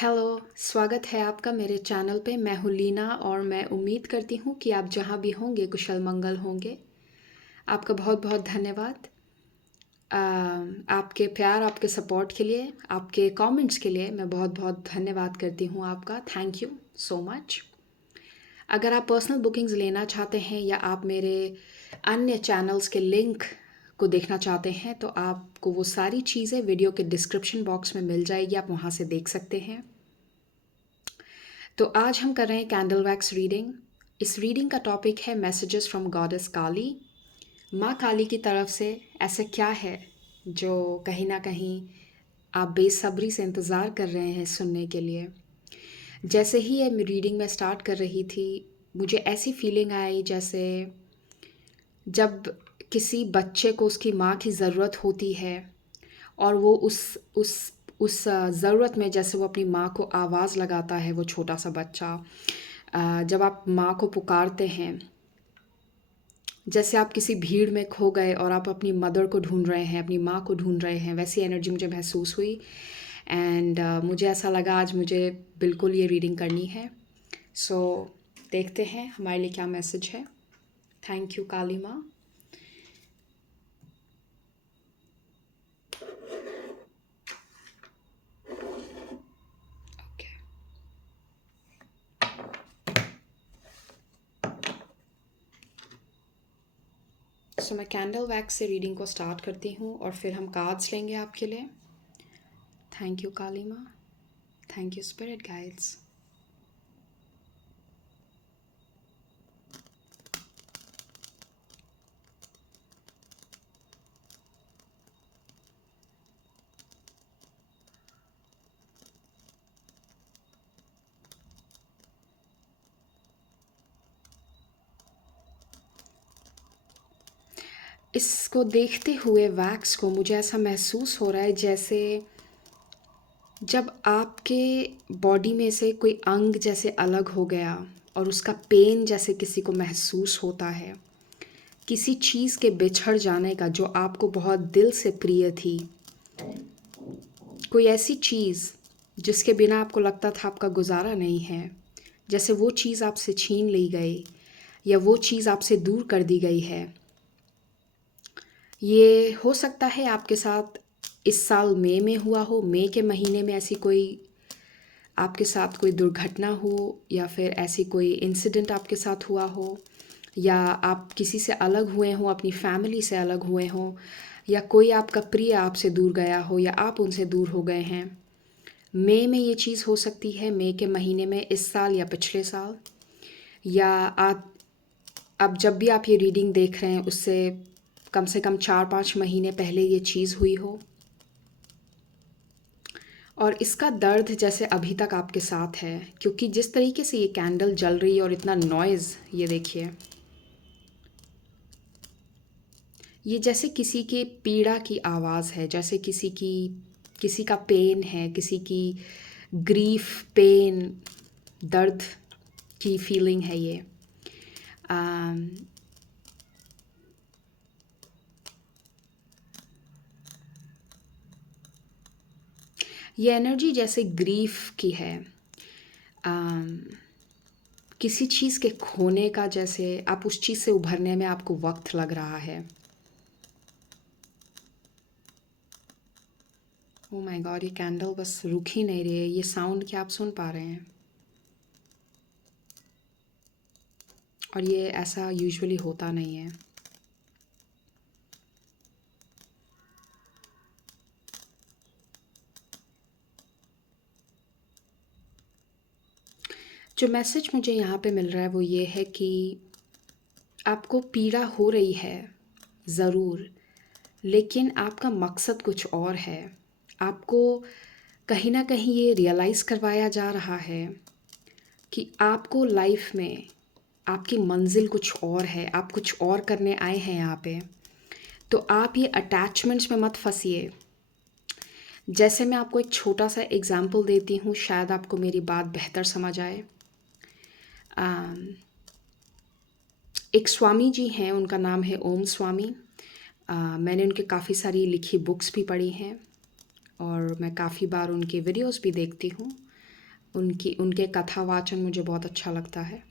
Hello, स्वागत है आपका मेरे चैनल पे। मैं हूँ लीना और मैं उम्मीद करती हूँ कि आप जहाँ भी होंगे कुशल मंगल होंगे। आपका बहुत बहुत धन्यवाद। अ, आपके प्यार, आपके सपोर्ट के लिए, आपके कमेंट्स के लिए मैं बहुत बहुत धन्यवाद करती हूँ आपका। Thank you so much. अगर आप पर्सनल बुकिंग्स लेना चाहते हैं या आप मेरे अन्य चैनल्स के लिंक को देखना चाहते हैं तो आपको वो सारी चीज़ें वीडियो के डिस्क्रिप्शन बॉक्स में मिल जाएगी, आप वहाँ से देख सकते हैं। तो आज हम कर रहे हैं कैंडल वैक्स रीडिंग। इस रीडिंग का टॉपिक है मैसेजेस फ्रॉम गॉडेस काली। माँ काली की तरफ से ऐसा क्या है जो कहीं ना कहीं आप बेसब्री से इंतज़ार कर रहे हैं सुनने के लिए। जैसे ही ये रीडिंग मैं स्टार्ट कर रही थी, मुझे ऐसी फीलिंग आई जैसे जब किसी बच्चे को उसकी माँ की ज़रूरत होती है और वो उस ज़रूरत में जैसे वो अपनी माँ को आवाज़ लगाता है, वो छोटा सा बच्चा। जब आप माँ को पुकारते हैं, जैसे आप किसी भीड़ में खो गए और आप अपनी मदर को ढूंढ रहे हैं, अपनी माँ को ढूंढ रहे हैं, वैसी एनर्जी मुझे महसूस हुई। एंड मुझे ऐसा लगा आज मुझे बिल्कुल ये रीडिंग करनी है। सो देखते हैं हमारे लिए क्या मैसेज है। थैंक यू काली माँ। ओके, सो मैं कैंडल वैक्स से रीडिंग को स्टार्ट करती हूँ और फिर हम कार्ड्स लेंगे आपके लिए। थैंक यू काली माँ। Thank you spirit guides. इसको देखते हुए वैक्स को मुझे ऐसा महसूस हो रहा है जैसे जब आपके बॉडी में से कोई अंग जैसे अलग हो गया और उसका पेन जैसे किसी को महसूस होता है, किसी चीज़ के बिछड़ जाने का जो आपको बहुत दिल से प्रिय थी, कोई ऐसी चीज़ जिसके बिना आपको लगता था आपका गुजारा नहीं है, जैसे वो चीज़ आपसे छीन ली गई या वो चीज़ आपसे दूर कर दी गई है। ये हो सकता है आपके साथ इस साल मई में हुआ हो, मई के महीने में ऐसी कोई आपके साथ कोई दुर्घटना हो या फिर ऐसी कोई इंसिडेंट आपके साथ हुआ हो, या आप किसी से अलग हुए हों, अपनी फैमिली से अलग हुए हों, या कोई आपका प्रिय आपसे दूर गया हो या आप उनसे दूर हो गए हैं। मई में ये चीज़ हो सकती है, मई के महीने में, इस साल या पिछले साल, या आप अब जब भी आप ये रीडिंग देख रहे हैं उससे कम से कम 4-5 महीने पहले ये चीज़ हुई हो। और इसका दर्द जैसे अभी तक आपके साथ है, क्योंकि जिस तरीके से ये कैंडल जल रही है और इतना नॉइज़, ये देखिए, ये जैसे किसी के पीड़ा की आवाज़ है, जैसे किसी का पेन है, किसी की ग्रीफ, पेन, दर्द की फीलिंग है ये। अम, ये एनर्जी जैसे ग्रीफ की है। अम, किसी चीज़ के खोने का, जैसे आप उस चीज़ से उभरने में आपको वक्त लग रहा है। ओ माय गॉड, ये कैंडल बस रुक ही नहीं रही है। ये साउंड क्या आप सुन पा रहे हैं? और ये ऐसा यूजुअली होता नहीं है। जो मैसेज मुझे यहाँ पे मिल रहा है वो ये है कि आपको पीड़ा हो रही है ज़रूर, लेकिन आपका मकसद कुछ और है। आपको कहीं ना कहीं ये रियलाइज़ करवाया जा रहा है कि आपको लाइफ में आपकी मंजिल कुछ और है, आप कुछ और करने आए हैं यहाँ पे। तो आप ये अटैचमेंट्स में मत फंसिए। जैसे मैं आपको एक छोटा सा एग्जाम्पल देती हूँ, शायद आपको मेरी बात बेहतर समझ आए। एक स्वामी जी हैं, उनका नाम है ओम स्वामी। मैंने उनके काफ़ी सारी लिखी बुक्स भी पढ़ी हैं और मैं काफ़ी बार उनके वीडियोस भी देखती हूँ। उनके कथा वाचन मुझे बहुत अच्छा लगता है।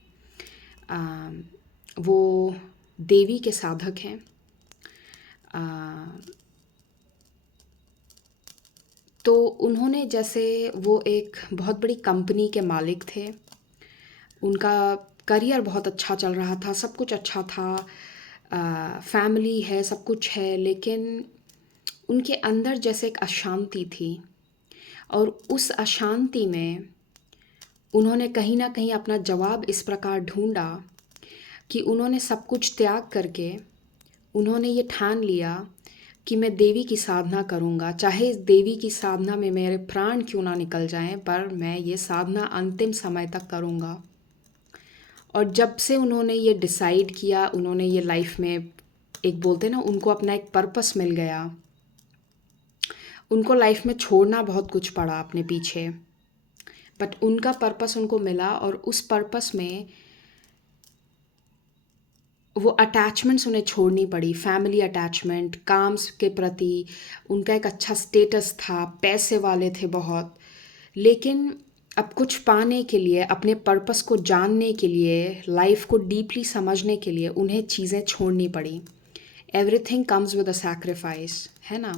वो देवी के साधक हैं। अ, तो उन्होंने जैसे वो एक बहुत बड़ी कंपनी के मालिक थे। उनका करियर बहुत अच्छा चल रहा था, सब कुछ अच्छा था, फैमिली है, सब कुछ है, लेकिन उनके अंदर जैसे एक अशांति थी। और उस अशांति में उन्होंने कहीं न कहीं अपना जवाब इस प्रकार ढूँढा कि उन्होंने सब कुछ त्याग करके उन्होंने ये ठान लिया कि मैं देवी की साधना करूँगा, चाहे इस देवी की साधना में मेरे प्राण क्यों ना निकल जाएँ, पर मैं ये साधना अंतिम समय तक करूँगा। और जब से उन्होंने ये डिसाइड किया, उन्होंने ये लाइफ में एक बोलते हैं ना, उनको अपना एक पर्पस मिल गया। उनको लाइफ में छोड़ना बहुत कुछ पड़ा अपने पीछे, बट उनका पर्पस उनको मिला और उस पर्पस में वो अटैचमेंट्स उन्हें छोड़नी पड़ी, फैमिली अटैचमेंट, काम के प्रति। उनका एक अच्छा स्टेटस था, पैसे वाले थे बहुत, लेकिन अब कुछ पाने के लिए, अपने पर्पस को जानने के लिए, लाइफ को डीपली समझने के लिए उन्हें चीज़ें छोड़नी पड़ी। Everything comes with a sacrifice, है ना?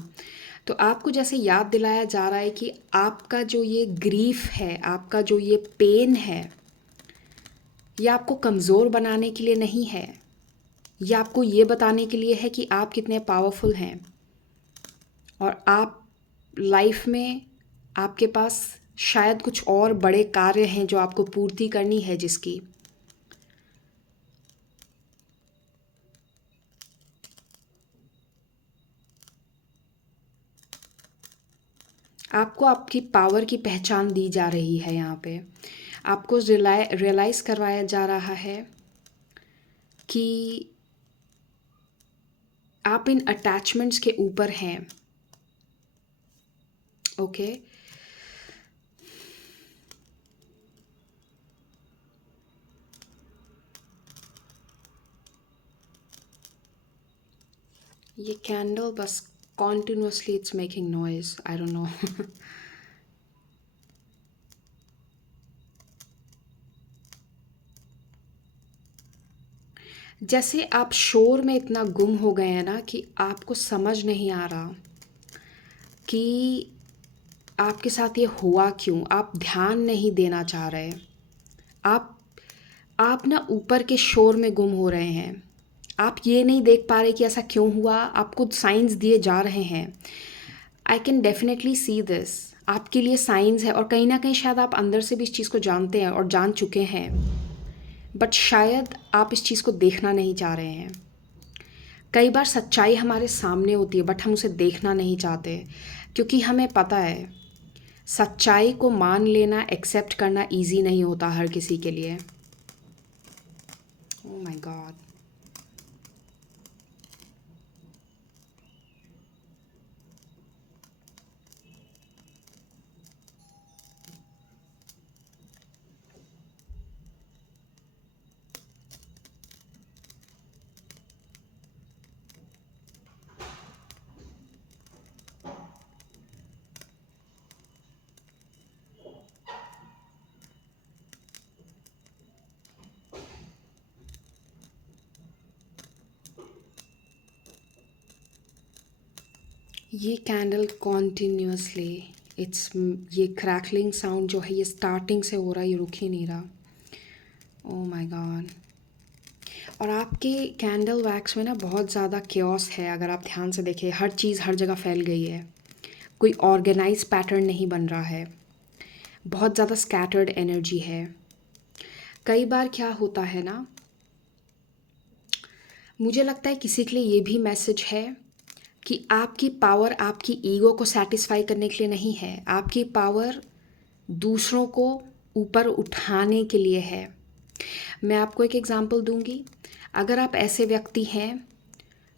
तो आपको जैसे याद दिलाया जा रहा है कि आपका जो ये ग्रीफ है, आपका जो ये पेन है, ये आपको कमज़ोर बनाने के लिए नहीं है। ये आपको ये बताने के लिए है कि आप कितने पावरफुल हैं और आप लाइफ में, आपके पास शायद कुछ और बड़े कार्य हैं जो आपको पूर्ति करनी है, जिसकी आपको आपकी पावर की पहचान दी जा रही है। यहाँ पे आपको रियलाइज़ करवाया जा रहा है कि आप इन अटैचमेंट्स के ऊपर हैं। ओके, ये कैंडल बस continuously it's making noise, I don't know. जैसे आप शोर में इतना गुम हो गए हैं ना कि आपको समझ नहीं आ रहा कि आपके साथ ये हुआ क्यों। आप ध्यान नहीं देना चाह रहे। आप आप ना ऊपर के शोर में गुम हो रहे हैं। आप ये नहीं देख पा रहे कि ऐसा क्यों हुआ। आपको साइंस दिए जा रहे हैं। I can definitely see this. आपके लिए साइंस है और कहीं ना कहीं शायद आप अंदर से भी इस चीज़ को जानते हैं और जान चुके हैं, बट शायद आप इस चीज़ को देखना नहीं चाह रहे हैं। कई बार सच्चाई हमारे सामने होती है बट हम उसे देखना नहीं चाहते, क्योंकि हमें पता है सच्चाई को मान लेना, एक्सेप्ट करना इजी नहीं होता हर किसी के लिए। Oh my God. ये कैंडल कॉन्टिन्यूसली इट्स, ये क्रैकलिंग साउंड जो है ये स्टार्टिंग से हो रहा है, ये रुक ही नहीं रहा। Oh my God. और आपके कैंडल वैक्स में ना बहुत ज़्यादा क्योस है। अगर आप ध्यान से देखें, हर चीज़ हर जगह फैल गई है। कोई ऑर्गेनाइज पैटर्न नहीं बन रहा है। बहुत ज़्यादा स्कैटर्ड एनर्जी है। कई बार क्या होता है ना, मुझे लगता है किसी के लिए ये भी मैसेज है कि आपकी पावर आपकी ईगो को सेटिस्फाई करने के लिए नहीं है। आपकी पावर दूसरों को ऊपर उठाने के लिए है। मैं आपको एक एग्जांपल दूंगी। अगर आप ऐसे व्यक्ति हैं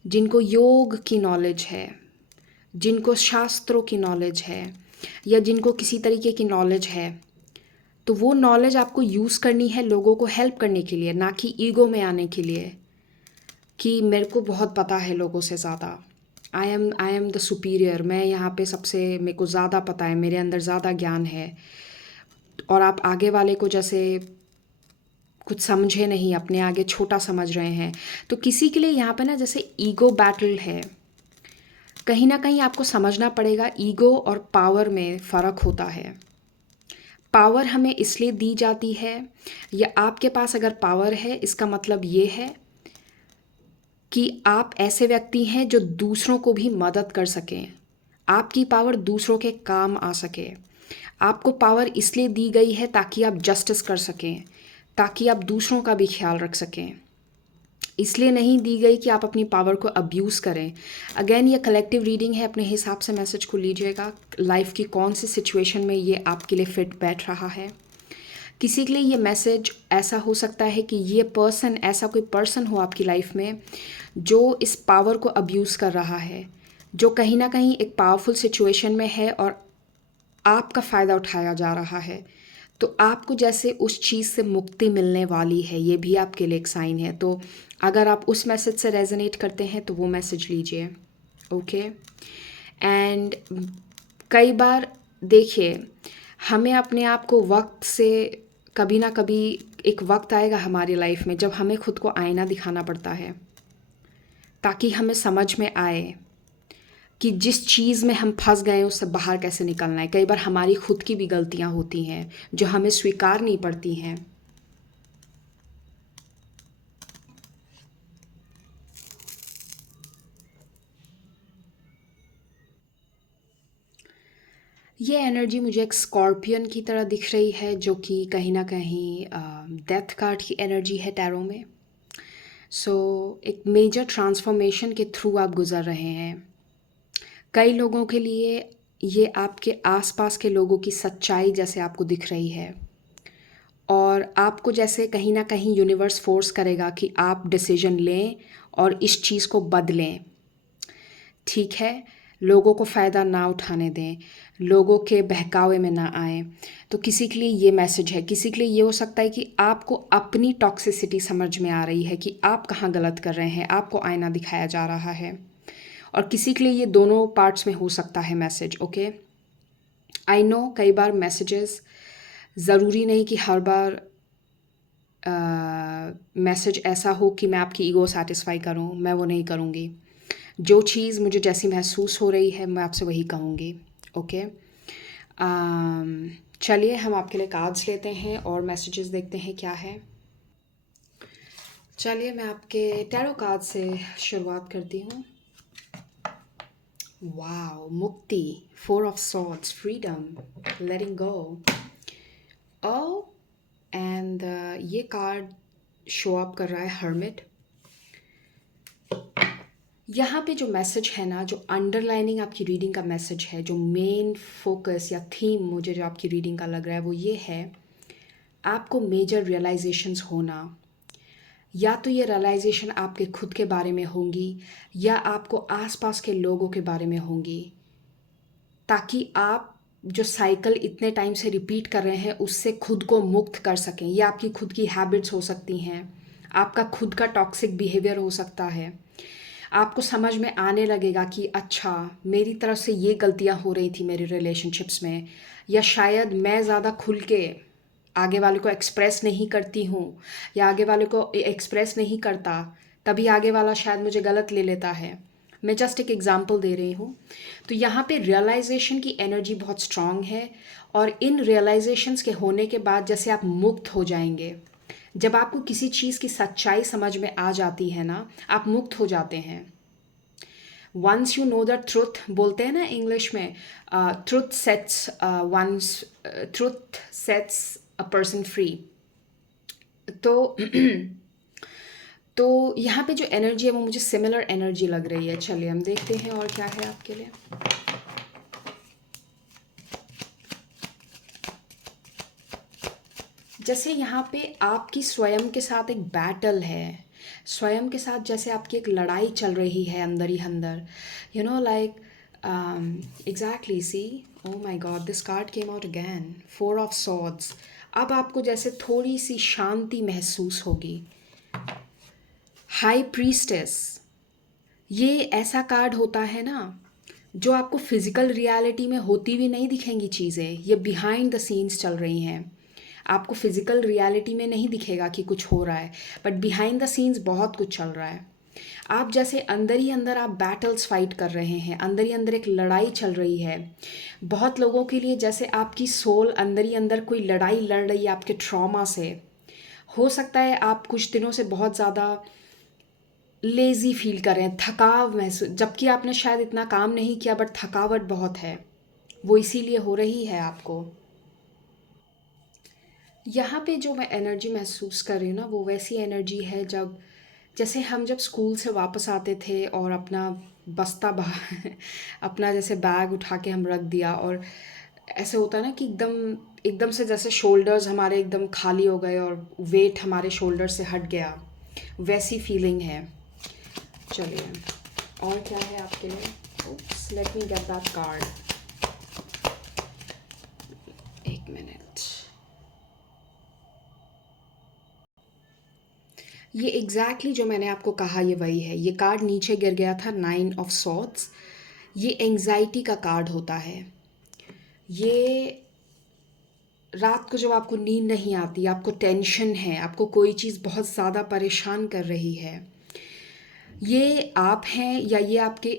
जिनको योग की नॉलेज है, जिनको शास्त्रों की नॉलेज है, या जिनको किसी तरीके की नॉलेज है, तो वो नॉलेज आपको यूज़ करनी है लोगों को हेल्प करने के लिए, ना कि ईगो में आने के लिए कि मेरे को बहुत पता है लोगों से ज़्यादा। I am the superior. मैं यहाँ पे सबसे, मेरे को ज़्यादा पता है, मेरे अंदर ज़्यादा ज्ञान है। और आप आगे वाले को जैसे कुछ समझे नहीं, अपने आगे छोटा समझ रहे हैं, तो किसी के लिए यहाँ पे ना जैसे ईगो बैटल है। कहीं ना कहीं आपको समझना पड़ेगा ईगो और पावर में फ़र्क होता है। पावर हमें इसलिए दी जाती है, या आपके पास अगर पावर है इसका मतलब ये है कि आप ऐसे व्यक्ति हैं जो दूसरों को भी मदद कर सकें। आपकी पावर दूसरों के काम आ सके। आपको पावर इसलिए दी गई है ताकि आप जस्टिस कर सकें, ताकि आप दूसरों का भी ख्याल रख सकें। इसलिए नहीं दी गई कि आप अपनी पावर को अब्यूज़ करें। अगेन ये कलेक्टिव रीडिंग है, अपने हिसाब से मैसेज को लीजिएगा। लाइफ की कौन सी सिचुएशन में ये आपके लिए फिट बैठ रहा है। किसी के लिए ये मैसेज ऐसा हो सकता है कि ये पर्सन, ऐसा कोई पर्सन हो आपकी लाइफ में जो इस पावर को अब्यूज़ कर रहा है, जो कहीं ना कहीं एक पावरफुल सिचुएशन में है और आपका फ़ायदा उठाया जा रहा है। तो आपको जैसे उस चीज़ से मुक्ति मिलने वाली है, ये भी आपके लिए एक साइन है। तो अगर आप उस मैसेज से रेजोनेट करते हैं तो वो मैसेज लीजिए। ओके। एंड कई बार देखिए, हमें अपने आप को वक्त से, कभी ना कभी एक वक्त आएगा हमारी लाइफ में जब हमें खुद को आईना दिखाना पड़ता है, ताकि हमें समझ में आए कि जिस चीज़ में हम फंस गए हैं उससे बाहर कैसे निकलना है। कई बार हमारी खुद की भी गलतियां होती हैं जो हमें स्वीकार नहीं पड़ती हैं। ये एनर्जी मुझे एक स्कॉर्पियन की तरह दिख रही है, जो कि कहीं ना कहीं डेथ कार्ड की एनर्जी है टैरो में। सो एक मेजर ट्रांसफॉर्मेशन के थ्रू आप गुज़र रहे हैं। कई लोगों के लिए ये आपके आसपास के लोगों की सच्चाई जैसे आपको दिख रही है, और आपको जैसे कहीं ना कहीं यूनिवर्स फोर्स करेगा कि आप डिसीजन लें और इस चीज़ को बदलें। ठीक है, लोगों को फ़ायदा ना उठाने दें, लोगों के बहकावे में ना आए। तो किसी के लिए ये मैसेज है, किसी के लिए ये हो सकता है कि आपको अपनी टॉक्सिसिटी समझ में आ रही है कि आप कहाँ गलत कर रहे हैं, आपको आईना दिखाया जा रहा है। और किसी के लिए ये दोनों पार्ट्स में हो सकता है मैसेज। ओके, आई नो कई बार मैसेजेस ज़रूरी नहीं कि हर बार मैसेज ऐसा हो कि मैं आपकी ईगो सेटिस्फाई करूं, मैं वो नहीं करूंगी। जो चीज़ मुझे जैसी महसूस हो रही है मैं आपसे वही कहूँगी। ओके। चलिए हम आपके लिए कार्ड्स लेते हैं और मैसेजेस देखते हैं क्या है। चलिए मैं आपके टैरो कार्ड से शुरुआत करती हूँ। वाओ, मुक्ति, 4 of swords, freedom, letting go. Oh, and ये कार्ड शो अप कर रहा है हर्मिट। यहाँ पे जो मैसेज है ना, जो अंडरलाइनिंग आपकी रीडिंग का मैसेज है, जो मेन फोकस या थीम मुझे जो आपकी रीडिंग का लग रहा है वो ये है, आपको मेजर रियलाइजेशंस होना। या तो ये रियलाइजेशन आपके खुद के बारे में होंगी या आपको आसपास के लोगों के बारे में होंगी, ताकि आप जो साइकिल इतने टाइम से रिपीट कर रहे हैं उससे खुद को मुक्त कर सकें। ये आपकी खुद की हैबिट्स हो सकती हैं, आपका खुद का टॉक्सिक बिहेवियर हो सकता है। आपको समझ में आने लगेगा कि अच्छा, मेरी तरफ से ये गलतियाँ हो रही थी मेरे रिलेशनशिप्स में, या शायद मैं ज़्यादा खुल के आगे वाले को एक्सप्रेस नहीं करती हूँ, या आगे वाले को एक्सप्रेस नहीं करता, तभी आगे वाला शायद मुझे गलत ले लेता है। मैं जस्ट एक एग्जांपल दे रही हूँ। तो यहाँ पे रियलाइजेशन की एनर्जी बहुत स्ट्रांग है, और इन रियलाइजेशंस के होने के बाद जैसे आप मुक्त हो जाएंगे। जब आपको किसी चीज़ की सच्चाई समझ में आ जाती है ना, आप मुक्त हो जाते हैं। Once you know the truth, बोलते हैं ना इंग्लिश में, truth sets truth sets a person free. तो तो यहाँ पे जो एनर्जी है वो मुझे सिमिलर एनर्जी लग रही है। चलिए हम देखते हैं और क्या है आपके लिए। जैसे यहाँ पे आपकी स्वयं के साथ एक बैटल है, स्वयं के साथ जैसे आपकी एक लड़ाई चल रही है अंदर ही अंदर, you know like exactly. See, oh my god, this card came out again, 4 of swords. अब आपको जैसे थोड़ी सी शांति महसूस होगी। हाई प्रीस्टेस, ये ऐसा कार्ड होता है ना जो आपको फिज़िकल रियलिटी में होती भी नहीं दिखेंगी चीज़ें, ये बिहाइंड द सीन्स चल रही हैं। आपको फिज़िकल रियलिटी में नहीं दिखेगा कि कुछ हो रहा है, बट बिहाइंड द सीन्स बहुत कुछ चल रहा है। आप जैसे अंदर ही अंदर आप बैटल्स फाइट कर रहे हैं, अंदर ही अंदर एक लड़ाई चल रही है। बहुत लोगों के लिए जैसे आपकी सोल अंदर ही अंदर कोई लड़ाई लड़ रही है आपके ट्रॉमा से। हो सकता है आप कुछ दिनों से बहुत ज़्यादा लेज़ी फील कर रहे हैं, थकाव महसूस, जबकि आपने शायद इतना काम नहीं किया, बट थकावट बहुत है। वो इसीलिए हो रही है आपको। यहाँ पे जो मैं एनर्जी महसूस कर रही हूँ ना, वो वैसी एनर्जी है जब जैसे हम जब स्कूल से वापस आते थे और अपना बस्ता बाहर अपना जैसे बैग उठा के हम रख दिया, और ऐसे होता है ना कि एकदम एकदम से जैसे शोल्डर्स हमारे एकदम खाली हो गए और वेट हमारे शोल्डर से हट गया, वैसी फीलिंग है। चलिए, और क्या है आपके लिए? Oops, let me get that card. एक मिनट। ये एग्जैक्टली जो मैंने आपको कहा ये वही है। ये कार्ड नीचे गिर गया था, 9 ऑफ सॉर्ड्स। ये एंजाइटी का कार्ड होता है। ये रात को जब आपको नींद नहीं आती, आपको टेंशन है, आपको कोई चीज़ बहुत ज़्यादा परेशान कर रही है, ये आप हैं या ये आपके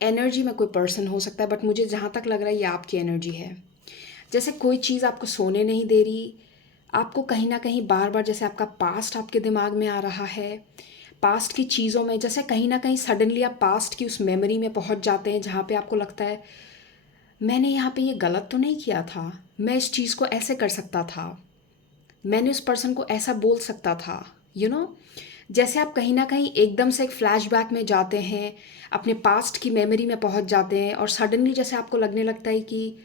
एनर्जी में कोई पर्सन हो सकता है, बट मुझे जहाँ तक लग रहा है ये आपकी एनर्जी है। जैसे कोई चीज़ आपको सोने नहीं दे रही, आपको कहीं ना कहीं बार बार जैसे आपका पास्ट आपके दिमाग में आ रहा है। पास्ट की चीज़ों में जैसे कहीं ना कहीं सडनली आप पास्ट की उस मेमोरी में पहुंच जाते हैं जहाँ पे आपको लगता है मैंने यहाँ पे ये गलत तो नहीं किया था, मैं इस चीज़ को ऐसे कर सकता था, मैंने उस पर्सन को ऐसा बोल सकता था। यू नो, जैसे आप कहीं ना कहीं एकदम से एक फ्लैशबैक में जाते हैं, अपने पास्ट की मेमोरी में पहुंच जाते हैं, और सडनली जैसे आपको लगने लगता है कि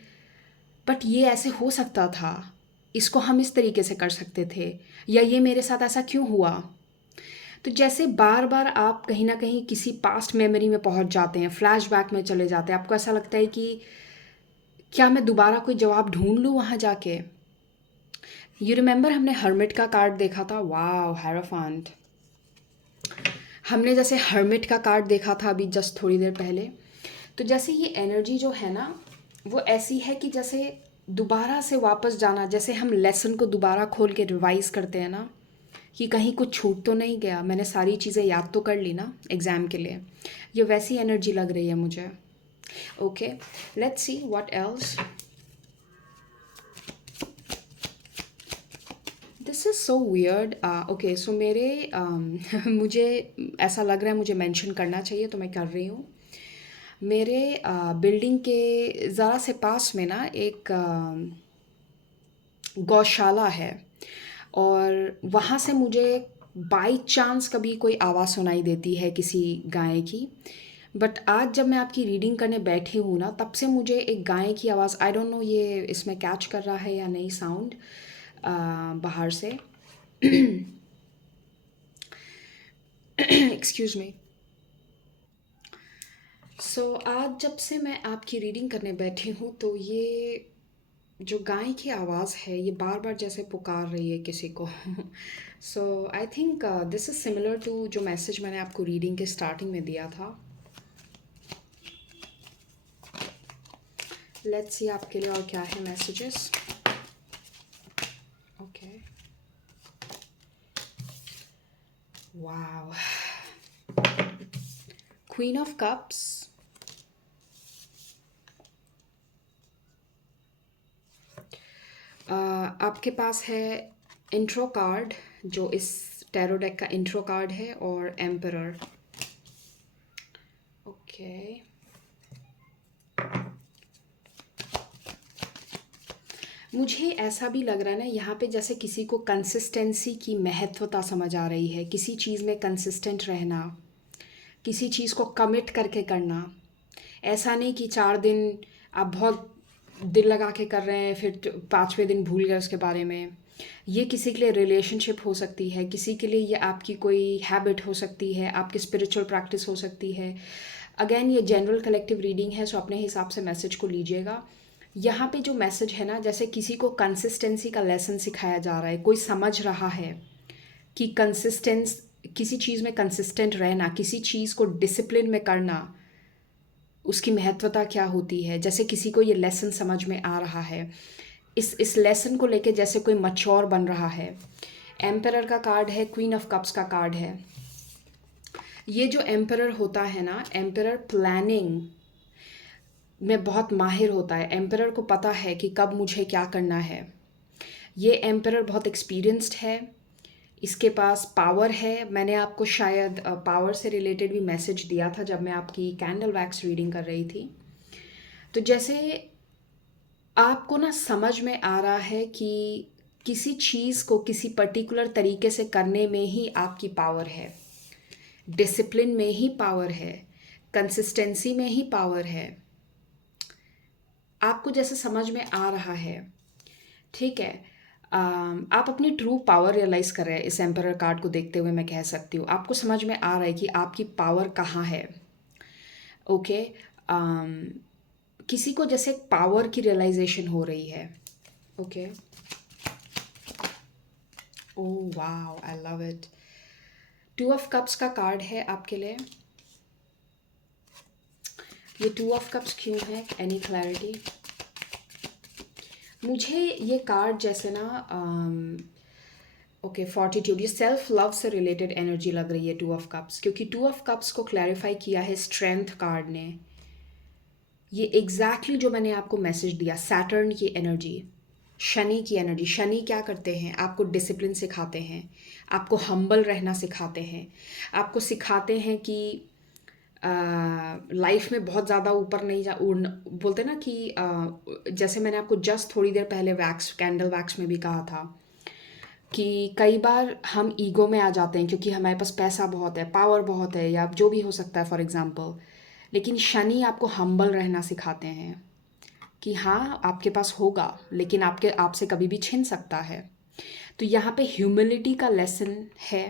बट ये ऐसे हो सकता था, इसको हम इस तरीके से कर सकते थे, या ये मेरे साथ ऐसा क्यों हुआ। तो जैसे बार बार आप कहीं ना कहीं किसी पास्ट मेमोरी में पहुंच जाते हैं, फ्लैशबैक में चले जाते हैं, आपको ऐसा लगता है कि क्या मैं दोबारा कोई जवाब ढूंढ लूँ वहाँ जाके। यू रिमेंबर हमने हर्मिट का कार्ड देखा था, वाह हेरोफांट। हमने जैसे हर्मिट का कार्ड देखा था अभी जस्ट थोड़ी देर पहले। तो जैसे ये एनर्जी जो है ना, वो ऐसी है कि जैसे दोबारा से वापस जाना, जैसे हम लेसन को दोबारा खोल के रिवाइज करते हैं ना, कि कहीं कुछ छूट तो नहीं गया, मैंने सारी चीज़ें याद तो कर ली ना एग्ज़ाम के लिए। ये वैसी एनर्जी लग रही है मुझे। Okay, let's see what else. This is so weird. Okay, so मेरे मुझे ऐसा लग रहा है मुझे मेंशन करना चाहिए, तो मैं कर रही हूँ। मेरे बिल्डिंग के ज़रा से पास में ना एक गौशाला है, और वहाँ से मुझे बाई चांस कभी कोई आवाज़ सुनाई देती है किसी गाय की। बट आज जब मैं आपकी रीडिंग करने बैठी हूँ ना, तब से मुझे एक गाय की आवाज़, आई डोंट नो ये इसमें कैच कर रहा है या नहीं साउंड बाहर से। Excuse me. सो आज जब से मैं आपकी रीडिंग करने बैठी हूँ, तो ये जो गाय की आवाज़ है ये बार बार जैसे पुकार रही है किसी को। So I think this is similar to जो मैसेज मैंने आपको रीडिंग के स्टार्टिंग में दिया था। लेट्स सी आपके लिए और क्या है messages. Okay, wow, queen of cups. आपके पास है इंट्रो कार्ड, जो इस टैरो डेक का इंट्रो कार्ड है, और एम्परर। ओके, मुझे ऐसा भी लग रहा है ना यहाँ पे जैसे किसी को कंसिस्टेंसी की महत्वता समझ आ रही है, किसी चीज़ में कंसिस्टेंट रहना, किसी चीज़ को कमिट करके करना। ऐसा नहीं कि 4 दिन आप बहुत दिल लगा के कर रहे हैं, फिर 5वें दिन भूल गए उसके बारे में। ये किसी के लिए रिलेशनशिप हो सकती है, किसी के लिए ये आपकी कोई हैबिट हो सकती है, आपकी स्पिरिचुअल प्रैक्टिस हो सकती है। अगेन ये जनरल कलेक्टिव रीडिंग है, सो अपने हिसाब से मैसेज को लीजिएगा। यहाँ पे जो मैसेज है ना, जैसे किसी को कंसिस्टेंसी का लेसन सिखाया जा रहा है, कोई समझ रहा है कि कंसिस्टेंस, किसी चीज़ में कंसिस्टेंट रहना, किसी चीज़ को डिसिप्लिन में करना, उसकी महत्वता क्या होती है। जैसे किसी को ये लेसन समझ में आ रहा है, इस लेसन को लेके जैसे कोई मैच्योर बन रहा है। एम्परर का कार्ड है, क्वीन ऑफ कप्स का कार्ड है। ये जो एम्परर होता है ना, एम्परर प्लानिंग में बहुत माहिर होता है। एम्परर को पता है कि कब मुझे क्या करना है। ये एम्परर बहुत एक्सपीरियंस्ड है, इसके पास पावर है। मैंने आपको शायद पावर से रिलेटेड भी मैसेज दिया था जब मैं आपकी कैंडल वैक्स रीडिंग कर रही थी। तो जैसे आपको ना समझ में आ रहा है कि किसी चीज़ को किसी पर्टिकुलर तरीके से करने में ही आपकी पावर है, डिसिप्लिन में ही पावर है, कंसिस्टेंसी में ही पावर है। आपको जैसे समझ में आ रहा है, ठीक है। आप अपनी ट्रू पावर रियलाइज़ कर रहे हैं। इस एम्परर कार्ड को देखते हुए मैं कह सकती हूँ आपको समझ में आ रहा है कि आपकी पावर कहाँ है। ओके। किसी को जैसे पावर की रियलाइजेशन हो रही है। Okay. Oh wow, I love it. Two of cups का कार्ड है आपके लिए। ये टू ऑफ कप्स क्यों है, एनी क्लैरिटी? मुझे ये कार्ड जैसे ना ओके, फॉर्टिट्यूड, ये सेल्फ लव से रिलेटेड एनर्जी लग रही है टू ऑफ कप्स, क्योंकि टू ऑफ कप्स को क्लैरिफाई किया है स्ट्रेंथ कार्ड ने। ये एग्जैक्टली जो मैंने आपको मैसेज दिया, सैटर्न की एनर्जी, शनि की एनर्जी। शनि क्या करते हैं, आपको डिसिप्लिन सिखाते हैं, आपको हम्बल रहना सिखाते हैं, आपको सिखाते हैं कि लाइफ में बहुत ज़्यादा ऊपर नहीं जा उड़ना। बोलते हैं ना कि जैसे मैंने आपको जस्ट थोड़ी देर पहले वैक्स कैंडल वैक्स में भी कहा था कि कई बार हम ईगो में आ जाते हैं क्योंकि हमारे पास पैसा बहुत है, पावर बहुत है, या जो भी हो सकता है फॉर एग्ज़ाम्पल। लेकिन शनि आपको हम्बल रहना सिखाते हैं कि हाँ आपके पास होगा, लेकिन आपसे कभी भी छिन सकता है। तो यहाँ पे ह्यूमिलिटी का लेसन है।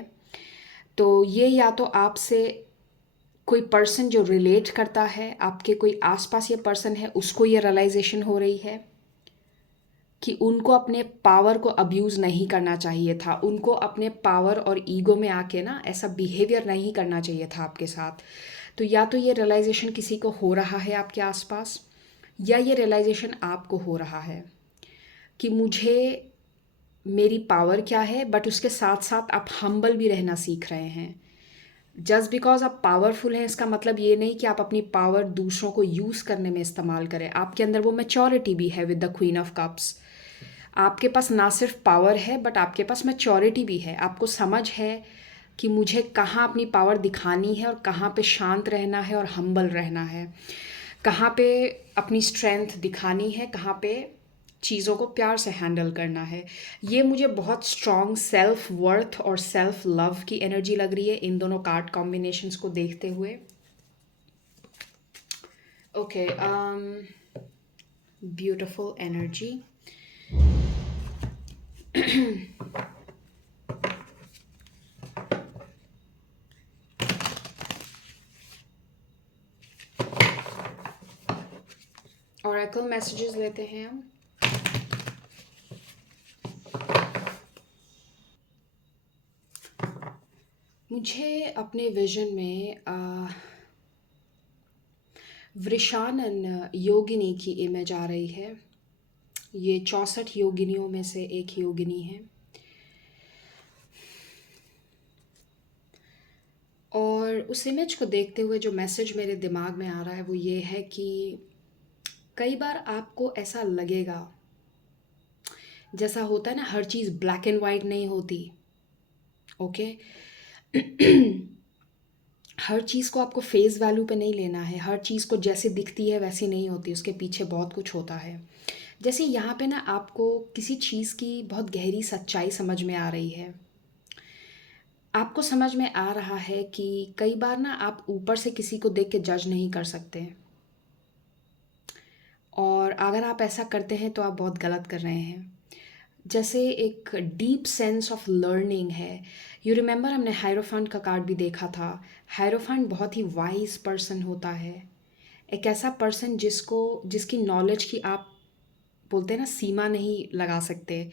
तो ये या तो आपसे कोई पर्सन जो रिलेट करता है, आपके कोई आसपास ये पर्सन है, उसको ये रियलाइजेशन हो रही है कि उनको अपने पावर को अब्यूज़ नहीं करना चाहिए था, उनको अपने पावर और ईगो में आके ना ऐसा बिहेवियर नहीं करना चाहिए था आपके साथ। तो या तो ये रियलाइजेशन किसी को हो रहा है आपके आसपास, या ये रियलाइजेशन आपको हो रहा है कि मुझे मेरी पावर क्या है, बट उसके साथ साथ आप हम्बल भी रहना सीख रहे हैं। जस्ट बिकॉज आप पावरफुल हैं इसका मतलब ये नहीं कि आप अपनी पावर दूसरों को यूज़ करने में इस्तेमाल करें। आपके अंदर वो मैच्योरिटी भी है with the queen of cups. आपके पास ना सिर्फ पावर है बट आपके पास मैच्योरिटी भी है। आपको समझ है कि मुझे कहाँ अपनी पावर दिखानी है और कहाँ पे शांत रहना है और हम्बल रहना है, कहाँ पे अपनी स्ट्रेंथ दिखानी है, कहाँ पे चीज़ों को प्यार से हैंडल करना है। ये मुझे बहुत स्ट्रॉन्ग सेल्फ वर्थ और सेल्फ लव की एनर्जी लग रही है इन दोनों कार्ड कॉम्बिनेशंस को देखते हुए। Okay, beautiful energy. Oracle messages लेते हैं हम। मुझे अपने विजन में वृषानन योगिनी की इमेज आ रही है। ये 64 योगिनियों में से एक योगिनी है। और उस इमेज को देखते हुए जो मैसेज मेरे दिमाग में आ रहा है वो ये है कि कई बार आपको ऐसा लगेगा, जैसा होता है ना, हर चीज़ ब्लैक एंड वाइट नहीं होती। ओके। हर चीज़ को आपको फेस वैल्यू पे नहीं लेना है। हर चीज़ को जैसे दिखती है वैसी नहीं होती, उसके पीछे बहुत कुछ होता है। जैसे यहाँ पे ना आपको किसी चीज़ की बहुत गहरी सच्चाई समझ में आ रही है। आपको समझ में आ रहा है कि कई बार ना आप ऊपर से किसी को देख के जज नहीं कर सकते, और अगर आप ऐसा करते हैं तो आप बहुत गलत कर रहे हैं। जैसे एक डीप सेंस ऑफ लर्निंग है। यू रिमेंबर हमने हायरोफांट का कार्ड भी देखा था। हायरोफांट बहुत ही वाइज पर्सन होता है, एक ऐसा पर्सन जिसकी नॉलेज की आप बोलते हैं ना सीमा नहीं लगा सकते।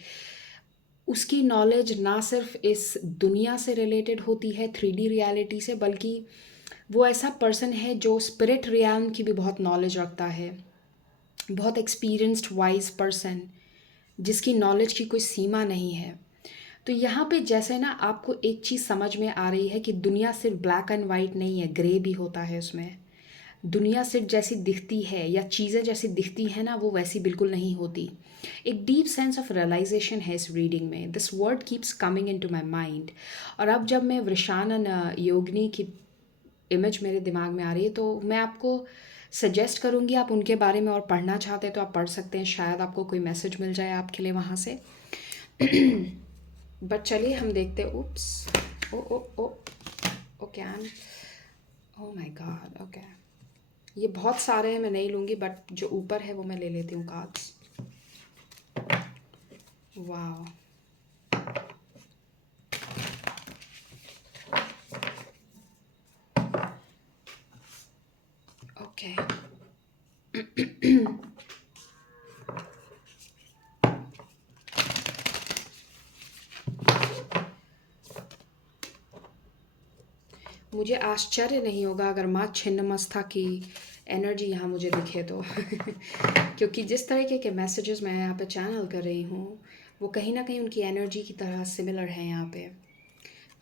उसकी नॉलेज ना सिर्फ इस दुनिया से रिलेटेड होती है, 3D रियलिटी से, बल्कि वो ऐसा पर्सन है जो स्पिरिट रियाल्म की भी बहुत नॉलेज रखता है, बहुत एक्सपीरियंस्ड वाइज पर्सन जिसकी नॉलेज की कोई सीमा नहीं है। तो यहाँ पे जैसे ना आपको एक चीज़ समझ में आ रही है कि दुनिया सिर्फ ब्लैक एंड वाइट नहीं है, ग्रे भी होता है उसमें। दुनिया सिर्फ जैसी दिखती है या चीज़ें जैसी दिखती हैं ना, वो वैसी बिल्कुल नहीं होती। एक डीप सेंस ऑफ रियलाइजेशन है इस रीडिंग में। This word keeps coming into my mind. और अब जब मैं वृषानन योगिनी की इमेज मेरे दिमाग में आ रही है, तो मैं आपको सजेस्ट करूँगी, आप उनके बारे में और पढ़ना चाहते हैं तो आप पढ़ सकते हैं, शायद आपको कोई मैसेज मिल जाए आपके लिए वहाँ से। बट चलिए हम देखते हैं। Oops, oh oh oh oh can, oh my god, okay. ये बहुत सारे हैं, मैं नहीं लूँगी, बट जो ऊपर है वो मैं ले लेती हूँ कार्ड्स। वाह, ओके। मुझे आश्चर्य नहीं होगा अगर माँ छिन्नमस्ता की एनर्जी यहाँ मुझे दिखे तो। क्योंकि जिस तरीके के मैसेजेस मैं यहाँ पे चैनल कर रही हूँ, वो कहीं ना कहीं उनकी एनर्जी की तरह सिमिलर है यहाँ पे।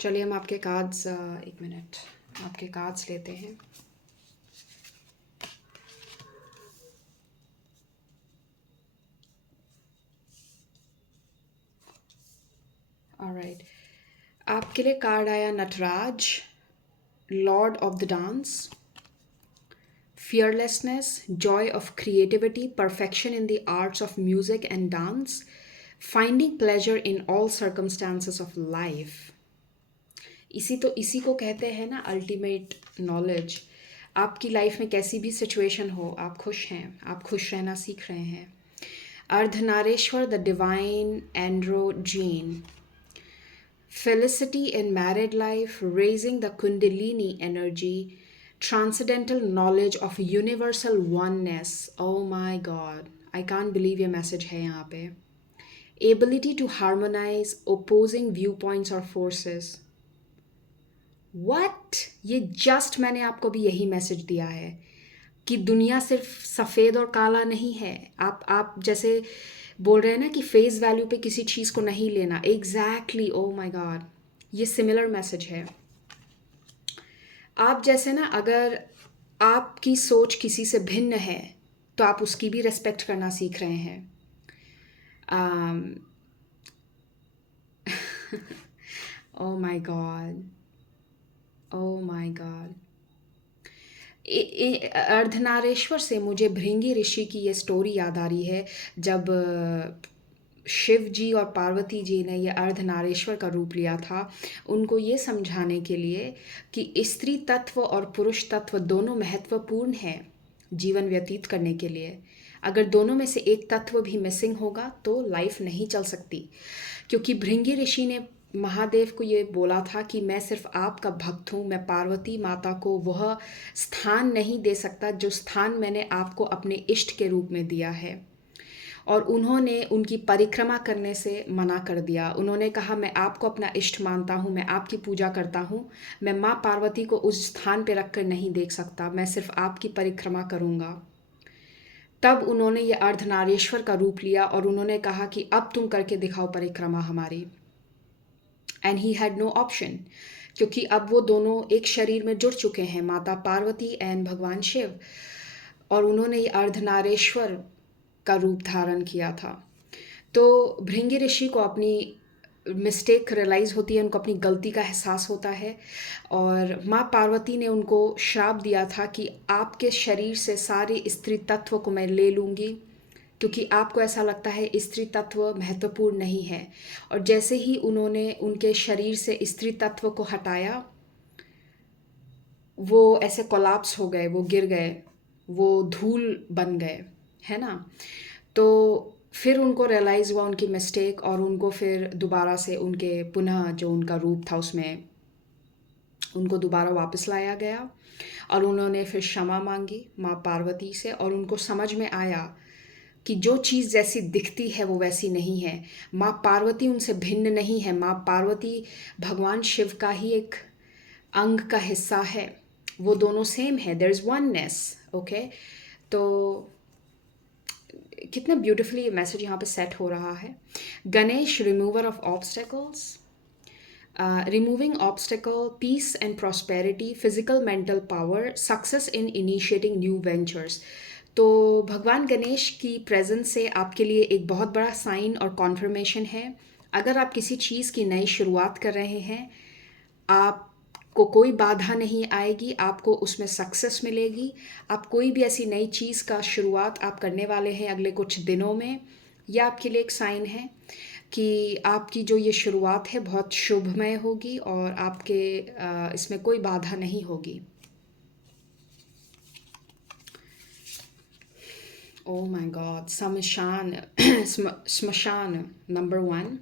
चलिए हम आपके कार्ड्स, एक मिनट, आपके कार्ड्स लेते हैं। ऑलराइट, आपके लिए कार्ड आया Nataraj, lord of the dance, fearlessness, joy of creativity, perfection in the arts of music and dance, finding pleasure in all circumstances of life. इसी को कहते हैं ना अल्टीमेट नॉलेज। आपकी लाइफ में कैसी भी सिचुएशन हो, आप खुश हैं, आप खुश रहना सीख रहे हैं। Ardhanarishvara, the divine androgyne, felicity in married life, raising the Kundalini energy, transcendental knowledge of universal oneness. Oh my God, I can't believe ये मैसेज है यहाँ पे। Ability to harmonize opposing viewpoints or forces. What? ये just मैंने आपको भी यही message दिया है कि दुनिया सिर्फ सफ़ेद और काला नहीं है। आप जैसे बोल रहे हैं ना कि फेस वैल्यू पे किसी चीज़ को नहीं लेना। एग्जैक्टली, ओ माय गॉड, ये सिमिलर मैसेज है। आप जैसे ना, अगर आपकी सोच किसी से भिन्न है तो आप उसकी भी रेस्पेक्ट करना सीख रहे हैं। ओ my God, O my God. Ardhanarishvara से मुझे भृंगी ऋषि की ये स्टोरी याद आ रही है, जब शिव जी और पार्वती जी ने ये अर्धनारेश्वर का रूप लिया था, उनको ये समझाने के लिए कि स्त्री तत्व और पुरुष तत्व दोनों महत्वपूर्ण हैं जीवन व्यतीत करने के लिए। अगर दोनों में से एक तत्व भी मिसिंग होगा तो लाइफ नहीं चल सकती। क्योंकि भृंगी ऋषि ने महादेव को ये बोला था कि मैं सिर्फ आपका भक्त हूँ, मैं पार्वती माता को वह स्थान नहीं दे सकता जो स्थान मैंने आपको अपने इष्ट के रूप में दिया है। और उन्होंने उनकी परिक्रमा करने से मना कर दिया। उन्होंने कहा मैं आपको अपना इष्ट मानता हूँ, मैं आपकी पूजा करता हूँ, मैं माँ पार्वती को उस स्थान पर रख कर नहीं देख सकता, मैं सिर्फ आपकी परिक्रमा करूँगा। तब उन्होंने ये अर्धनारीश्वर का रूप लिया और उन्होंने कहा कि अब तुम करके दिखाओ परिक्रमा हमारी। And he had no option, क्योंकि अब वो दोनों एक शरीर में जुड़ चुके हैं, माता पार्वती एंड भगवान शिव, और उन्होंने ये अर्धनारेश्वर का रूप धारण किया था। तो भृंगी ऋषि को अपनी मिस्टेक रियलाइज़ होती है, उनको अपनी गलती का एहसास होता है, और माँ पार्वती ने उनको श्राप दिया था कि आपके शरीर से सारे स्त्री तत्व को मैं ले लूँगी, क्योंकि आपको ऐसा लगता है स्त्री तत्व महत्वपूर्ण नहीं है। और जैसे ही उन्होंने उनके शरीर से स्त्री तत्व को हटाया, वो ऐसे कोलैप्स हो गए, वो गिर गए, वो धूल बन गए, है ना। तो फिर उनको रियलाइज़ हुआ उनकी मिस्टेक, और उनको फिर दोबारा से उनके पुनः जो उनका रूप था उसमें उनको दोबारा वापस लाया गया, और उन्होंने फिर क्षमा मांगी माँ पार्वती से, और उनको समझ में आया कि जो चीज़ जैसी दिखती है वो वैसी नहीं है। माँ पार्वती उनसे भिन्न नहीं है, माँ पार्वती भगवान शिव का ही एक अंग का हिस्सा है, वो दोनों सेम है, देयर इज़ वननेस। ओके, तो कितना ब्यूटिफुली ये मैसेज यहाँ पे सेट हो रहा है। Ganesh, remover of obstacles, removing obstacle, peace and prosperity, physical mental power, success in initiating new ventures। तो भगवान गणेश की प्रेजेंस से आपके लिए एक बहुत बड़ा साइन और कॉन्फर्मेशन है। अगर आप किसी चीज़ की नई शुरुआत कर रहे हैं, आपको कोई बाधा नहीं आएगी, आपको उसमें सक्सेस मिलेगी। आप कोई भी ऐसी नई चीज़ का शुरुआत आप करने वाले हैं अगले कुछ दिनों में, यह आपके लिए एक साइन है कि आपकी जो ये शुरुआत है बहुत शुभमय होगी और आपके इसमें कोई बाधा नहीं होगी। ओ माय गॉड, शमशान श्मशान नंबर 1।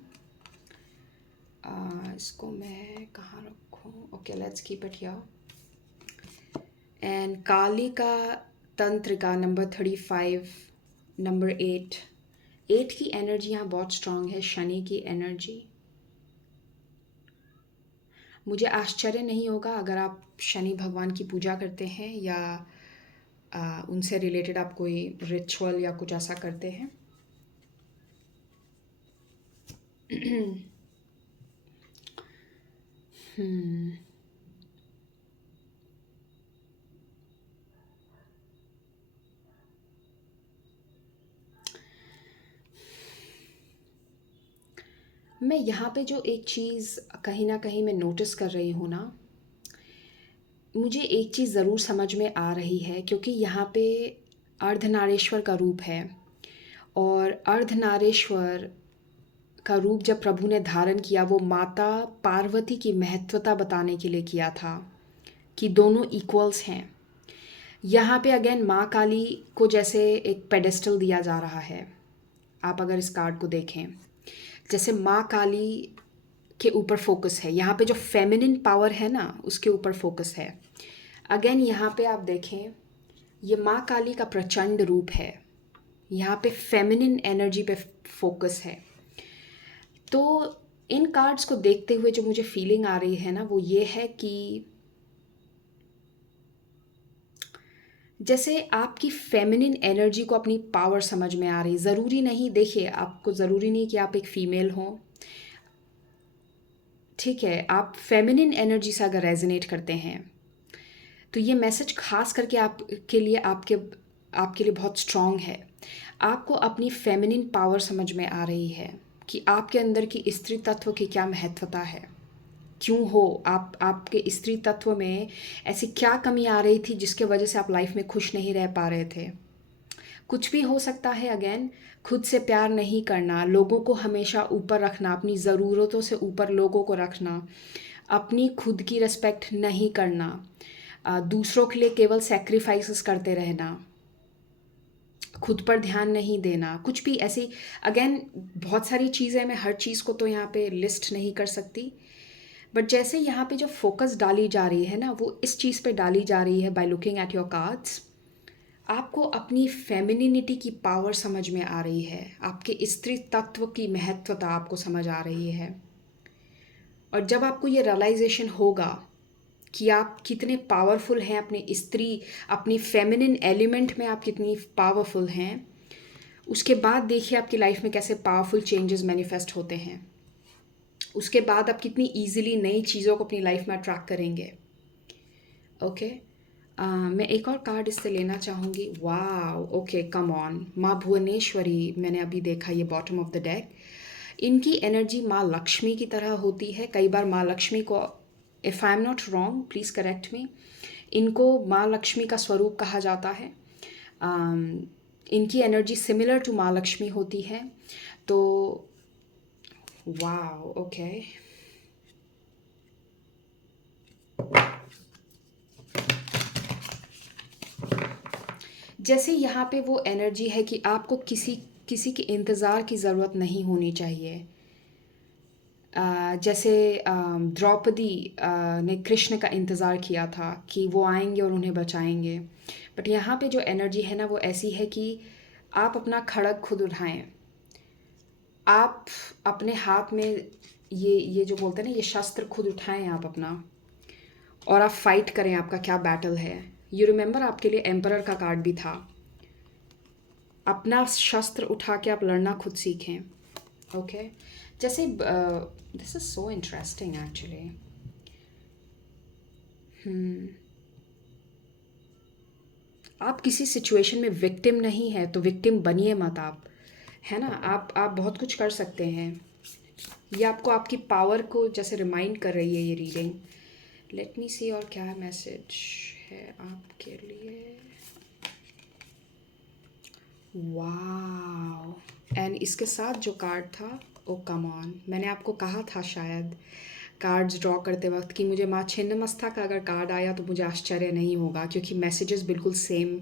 इसको मैं कहाँ रखूँ? Okay, let's keep it here. And Kalika तंत्रिका नंबर 35, नंबर 8। 8 की एनर्जी यहाँ बहुत स्ट्रांग है, शनि की एनर्जी। मुझे आश्चर्य नहीं होगा अगर आप शनि भगवान की पूजा करते हैं या उनसे रिलेटेड आप कोई रिचुअल या कुछ ऐसा करते हैं। मैं यहाँ पे जो एक चीज़ कहीं ना कहीं मैं नोटिस कर रही हूँ ना, मुझे एक चीज़ ज़रूर समझ में आ रही है, क्योंकि यहाँ पे अर्धनारीश्वर का रूप है और अर्धनारीश्वर का रूप जब प्रभु ने धारण किया वो माता पार्वती की महत्वता बताने के लिए किया था कि दोनों इक्वल्स हैं। यहाँ पे अगेन माँ काली को जैसे एक पेडेस्टल दिया जा रहा है। आप अगर इस कार्ड को देखें, जैसे माँ काली के ऊपर फोकस है, यहाँ पे जो फेमिनिन पावर है ना उसके ऊपर फोकस है। अगेन यहाँ पे आप देखें, ये माँ काली का प्रचंड रूप है, यहाँ पे फेमिनिन एनर्जी पे फोकस है। तो इन कार्ड्स को देखते हुए जो मुझे फीलिंग आ रही है ना वो ये है कि जैसे आपकी फेमिनिन एनर्जी को अपनी पावर समझ में आ रही। ज़रूरी नहीं, देखिए आपको ज़रूरी नहीं कि आप एक फ़ीमेल हों, ठीक है, आप फेमिनिन एनर्जी से अगर रेजोनेट करते हैं तो ये मैसेज खास करके आपके लिए बहुत स्ट्रॉन्ग है। आपको अपनी फेमिनिन पावर समझ में आ रही है कि आपके अंदर की स्त्री तत्व की क्या महत्वता है, क्यों हो आपके स्त्री तत्व में ऐसी क्या कमी आ रही थी जिसके वजह से आप लाइफ में खुश नहीं रह पा रहे थे। कुछ भी हो सकता है। अगेन, खुद से प्यार नहीं करना, लोगों को हमेशा ऊपर रखना, अपनी ज़रूरतों से ऊपर लोगों को रखना, अपनी खुद की रिस्पेक्ट नहीं करना, दूसरों के लिए केवल सेक्रीफाइसेस करते रहना, खुद पर ध्यान नहीं देना, कुछ भी ऐसी। अगेन, बहुत सारी चीज़ें, मैं हर चीज़ को तो यहाँ पे लिस्ट नहीं कर सकती, बट जैसे यहाँ पे जो फोकस डाली जा रही है ना वो इस चीज़ पे डाली जा रही है by looking at your cards. आपको अपनी फेमिनिनिटी की पावर समझ में आ रही है, आपके स्त्री तत्व की महत्वता आपको समझ आ रही है। और जब आपको ये रियलाइजेशन होगा कि आप कितने पावरफुल हैं, अपनी फेमिनिन एलिमेंट में आप कितनी पावरफुल हैं, उसके बाद देखिए आपकी लाइफ में कैसे पावरफुल चेंजेस मैनिफेस्ट होते हैं। उसके बाद आप कितनी ईजिली नई चीज़ों को अपनी लाइफ में अट्रैक्ट करेंगे। ओके, मैं एक और कार्ड इससे लेना चाहूँगी। वाओ, ओके, कम ऑन, माँ भुवनेश्वरी मैंने अभी देखा, ये बॉटम ऑफ द डेक। इनकी एनर्जी माँ लक्ष्मी की तरह होती है। कई बार माँ लक्ष्मी को, if I am not wrong please correct मी, इनको माँ लक्ष्मी का स्वरूप कहा जाता है। इनकी एनर्जी सिमिलर टू माँ लक्ष्मी होती है। तो वाओ, ओके, जैसे यहाँ पे वो एनर्जी है कि आपको किसी के इंतज़ार की ज़रूरत नहीं होनी चाहिए। जैसे द्रौपदी ने कृष्ण का इंतज़ार किया था कि वो आएंगे और उन्हें बचाएंगे, बट यहाँ पे जो एनर्जी है ना वो ऐसी है कि आप अपना खड़ग खुद उठाएं। आप अपने हाथ में ये जो बोलते हैं ना, ये शस्त्र खुद उठाएं आप अपना, और आप फाइट करें, आपका क्या बैटल है। यू रिमेंबर आपके लिए एम्परर का कार्ड भी था। अपना शस्त्र उठा के आप लड़ना खुद सीखें। ओके जैसे this is so interesting actually. आप किसी सिचुएशन में विक्टिम नहीं है तो विक्टिम बनिए मत आप, है ना। आप बहुत कुछ कर सकते हैं। ये आपको आपकी पावर को जैसे रिमाइंड कर रही है ये रीडिंग। लेट मी सी और क्या मैसेज है आपके लिए। वाओ, एंड इसके साथ जो कार्ड था, ओ कम ऑन, मैंने आपको कहा था शायद कार्ड्स ड्रॉ करते वक्त कि मुझे माँ छिन्नमस्ता का अगर कार्ड आया तो मुझे आश्चर्य नहीं होगा, क्योंकि मैसेजेस बिल्कुल सेम,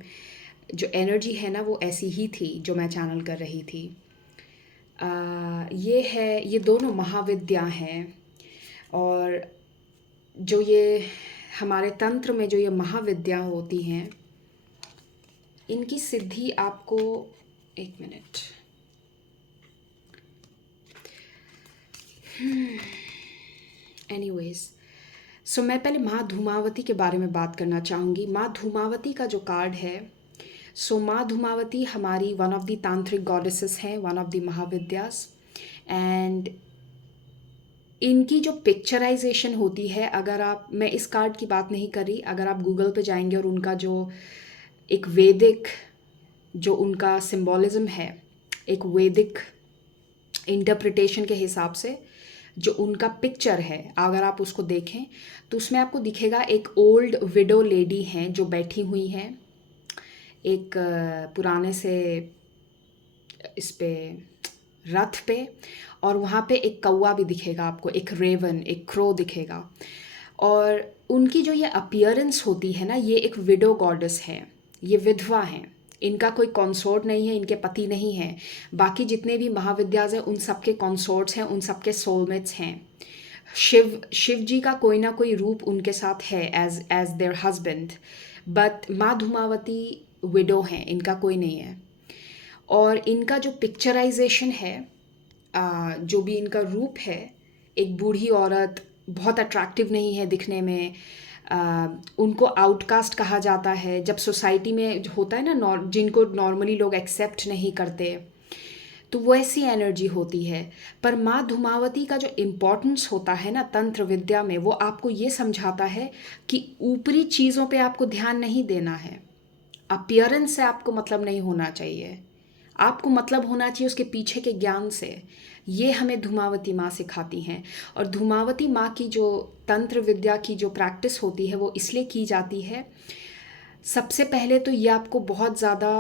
जो एनर्जी है ना वो ऐसी ही थी जो मैं चैनल कर रही थी। ये है, ये दोनों महाविद्या हैं, और जो ये हमारे तंत्र में जो ये महाविद्या होती हैं, इनकी सिद्धि आपको, एक मिनट, एनीवेज, सो मैं पहले माँ धूमावती के बारे में बात करना चाहूँगी। माँ धूमावती का जो कार्ड है, सो माँ धूमावती हमारी वन ऑफ द तांत्रिक गॉडेसेस हैं, वन ऑफ द महाविद्यास। एंड इनकी जो पिक्चराइजेशन होती है, अगर आप, मैं इस कार्ड की बात नहीं कर रही, अगर आप गूगल पे जाएंगे और उनका जो एक वैदिक जो उनका सिंबॉलिज्म है, एक वैदिक इंटरप्रिटेशन के हिसाब से जो उनका पिक्चर है, अगर आप उसको देखें तो उसमें आपको दिखेगा एक ओल्ड विडो लेडी हैं जो बैठी हुई हैं एक पुराने से इस पे रथ पे, और वहाँ पे एक कौवा भी दिखेगा आपको, एक रेवन, एक क्रो दिखेगा। और उनकी जो ये अपीयरेंस होती है ना, ये एक विडो गॉडेस है, ये विधवा हैं, इनका कोई कॉन्सोर्ट नहीं है, इनके पति नहीं है। बाकी जितने भी महाविद्यास हैं उन सबके कॉन्सोर्ट्स हैं, उन सबके सोलमेट्स हैं। शिव जी का कोई ना कोई रूप उनके साथ है एज देयर हस्बैंड, बट माँ धूमावती विडो हैं, इनका कोई नहीं है। और इनका जो पिक्चराइजेशन है, जो भी इनका रूप है, एक बूढ़ी औरत, बहुत अट्रैक्टिव नहीं है दिखने में, उनको आउटकास्ट कहा जाता है जब सोसाइटी में होता है ना, जिनको नॉर्मली लोग एक्सेप्ट नहीं करते, तो वैसी एनर्जी होती है। पर माँ धूमावती का जो इम्पोर्टेंस होता है ना तंत्र विद्या में, वो आपको ये समझाता है कि ऊपरी चीज़ों पे आपको ध्यान नहीं देना है, अपीयरेंस से आपको मतलब नहीं होना चाहिए, आपको मतलब होना चाहिए उसके पीछे के ज्ञान से। ये हमें धूमावती माँ सिखाती हैं। और धूमावती माँ की जो तंत्र विद्या की जो प्रैक्टिस होती है वो इसलिए की जाती है, सबसे पहले तो ये आपको बहुत ज़्यादा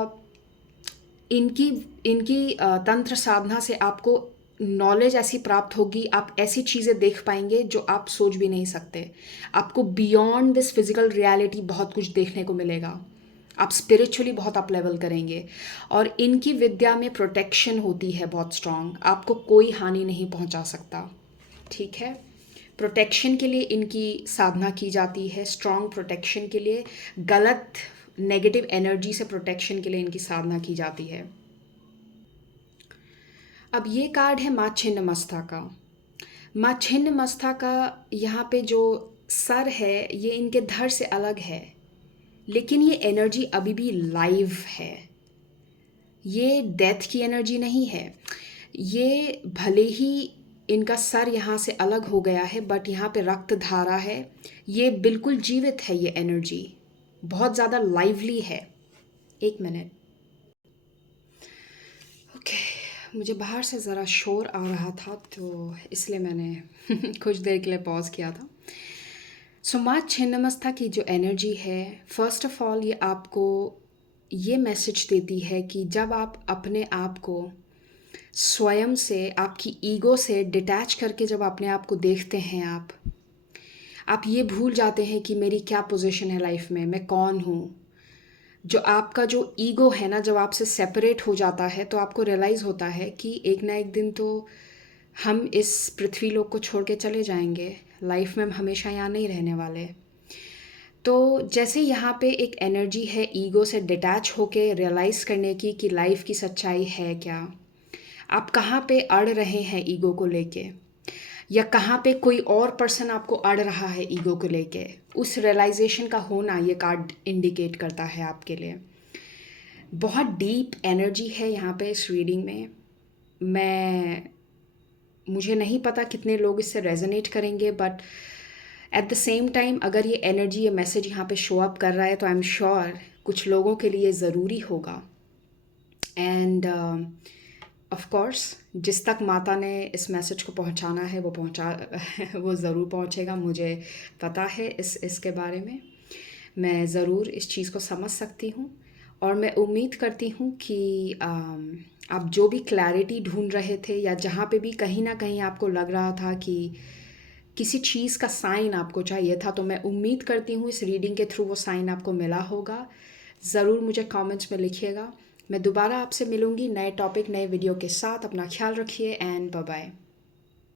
इनकी इनकी तंत्र साधना से आपको नॉलेज ऐसी प्राप्त होगी, आप ऐसी चीज़ें देख पाएंगे जो आप सोच भी नहीं सकते। आपको बियॉन्ड दिस फिजिकल रियलिटी बहुत कुछ देखने को मिलेगा, आप स्पिरिचुअली बहुत अप लेवल करेंगे। और इनकी विद्या में प्रोटेक्शन होती है बहुत स्ट्रांग, आपको कोई हानि नहीं पहुंचा सकता, ठीक है। प्रोटेक्शन के लिए इनकी साधना की जाती है, स्ट्रांग प्रोटेक्शन के लिए, गलत नेगेटिव एनर्जी से प्रोटेक्शन के लिए इनकी साधना की जाती है। अब ये कार्ड है माँ छिन्नमस्ता का। माँ छिन्नमस्ता का यहाँ पे जो सर है ये इनके धड़ से अलग है, लेकिन ये एनर्जी अभी भी लाइव है, ये डेथ की एनर्जी नहीं है। ये भले ही इनका सर यहाँ से अलग हो गया है, बट यहाँ पे रक्त धारा है, ये बिल्कुल जीवित है, ये एनर्जी बहुत ज़्यादा लाइवली है। एक मिनट, ओके, मुझे बाहर से ज़रा शोर आ रहा था तो इसलिए मैंने कुछ देर के लिए पॉज किया था। सो माँ छिन्नमस्ता की जो एनर्जी है, फर्स्ट ऑफ ऑल ये आपको ये मैसेज देती है कि जब आप अपने आप को स्वयं से, आपकी ईगो से डिटैच करके जब अपने आप को देखते हैं, आप ये भूल जाते हैं कि मेरी क्या पोजीशन है लाइफ में, मैं कौन हूँ। जो आपका जो ईगो है ना, जब आपसे सेपरेट हो जाता है तो आपको रियलाइज़ होता है कि एक ना एक दिन तो हम इस पृथ्वी लोक को छोड़ के चले जाएंगे, लाइफ में हम हमेशा यहाँ नहीं रहने वाले। तो जैसे यहाँ पे एक एनर्जी है ईगो से डिटैच होके रियलाइज़ करने की कि लाइफ की सच्चाई है क्या, आप कहाँ पे अड़ रहे हैं ईगो को लेके। या कहाँ पे कोई और पर्सन आपको अड़ रहा है ईगो को लेके, उस रियलाइजेशन का होना ये कार्ड इंडिकेट करता है आपके लिए। बहुत डीप एनर्जी है यहाँ पे इस रीडिंग में। मुझे नहीं पता कितने लोग इससे रेजोनेट करेंगे, but at the same time अगर ये एनर्जी, ये मैसेज यहाँ पे शो अप कर रहा है तो आई एम श्योर कुछ लोगों के लिए ज़रूरी होगा। एंड ऑफ कोर्स जिस तक माता ने इस मैसेज को पहुंचाना है वो वो ज़रूर पहुंचेगा। मुझे पता है इसके बारे में, मैं ज़रूर इस चीज़ को समझ सकती हूँ। और मैं उम्मीद करती हूँ कि आप जो भी क्लैरिटी ढूंढ रहे थे, या जहाँ पे भी कहीं ना कहीं आपको लग रहा था कि किसी चीज़ का साइन आपको चाहिए था, तो मैं उम्मीद करती हूँ इस रीडिंग के थ्रू वो साइन आपको मिला होगा। ज़रूर मुझे कमेंट्स में लिखिएगा। मैं दोबारा आपसे मिलूँगी नए टॉपिक, नए वीडियो के साथ। अपना ख्याल रखिए एंड बाय बाय।